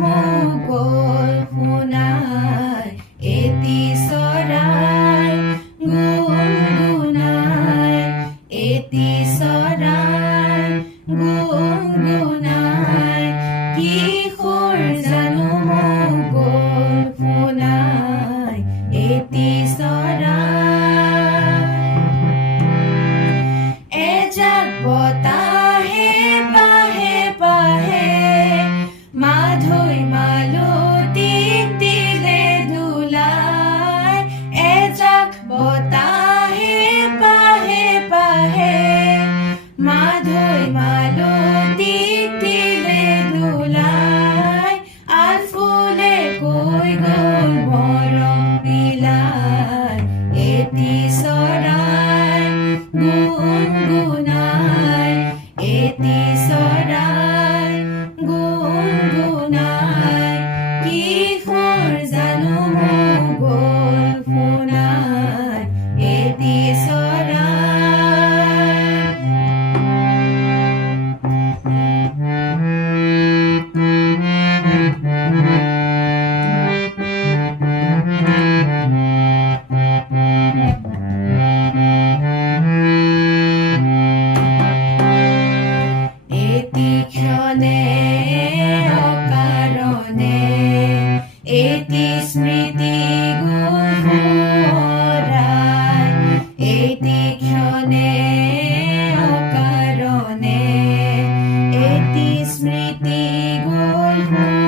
মুগল শুনাই এটি চৰাই গুণগুণাই এটি চৰাই গুণগুণাই কিশোৰ জানো মুগল শুনাই এটি চৰাই এজাক বতাহে পাহে পাহে মাধৈ মালতীক দিলে ধুলাই এজাক বতাহে পাহে পাহে মাধৈ মালতীক দিলে ধুলাই আলফুলে কৈ গ'ল মৰম বিলাই এটি চৰাই গুণগুণাই এটি চৰাই গুণগুণাই কিশোৰ জানো মুগল শুনাই এটি ক্ষণে অকাৰণে এটি স্মৃতি গুণৰাই এটি ক্ষণে অকাৰণে এটি স্মৃতি গুণ